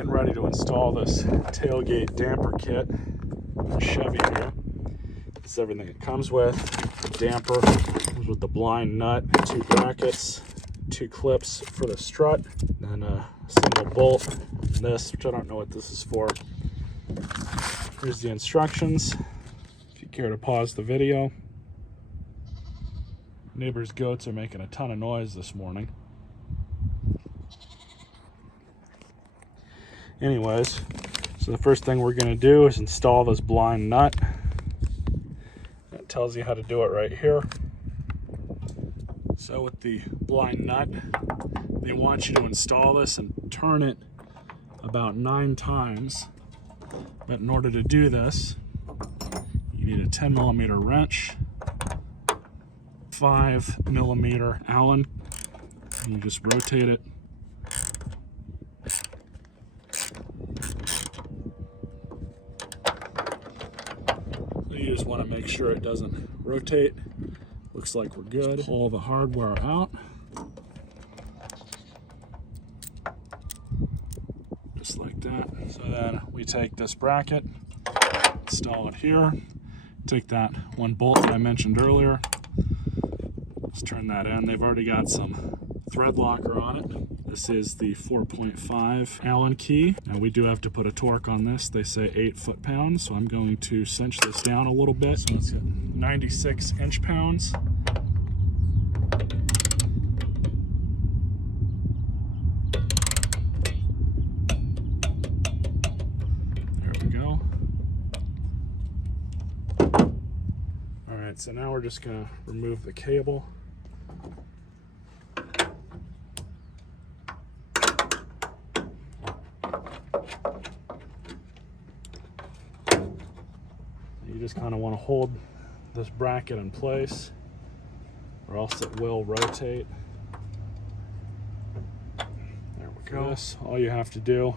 Getting ready to install this tailgate damper kit from Chevy here. This is everything it comes with. The damper comes with the blind nut, 2 brackets, 2 clips for the strut, then a single bolt, and this, which I don't know what this is for. Here's the instructions. If you care to pause the video. Neighbor's goats are making a ton of noise this morning. Anyways, so the first thing we're going to do is install this blind nut. That tells you how to do it right here. So with the blind nut, they want you to install this and turn it about 9 times. But in order to do this, you need a 10mm wrench, 5mm Allen, and you just rotate it. You just want to make sure it doesn't rotate. Looks like we're good. Pull the hardware out. Just like that. So then we take this bracket, install it here. Take that 1 bolt that I mentioned earlier. Let's turn that in. They've already got some thread locker on it. This is the 4.5 Allen key. Now we do have to put a torque on this. They say 8 foot-pounds, so I'm going to cinch this down a little bit. So it's 96 inch-pounds. There we go. All right, so now we're just gonna remove the cable. You just kind of want to hold this bracket in place or else it will rotate. There we go. All you have to do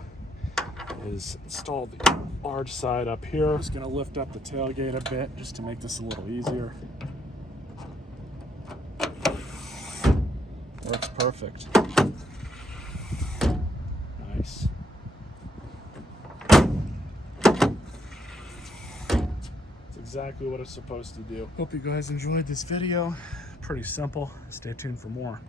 is install the large side up here. I'm just going to lift up the tailgate a bit just to make this a little easier. Works perfect. Nice. Exactly what it's supposed to do. Hope you guys enjoyed this video. Pretty simple. Stay tuned for more.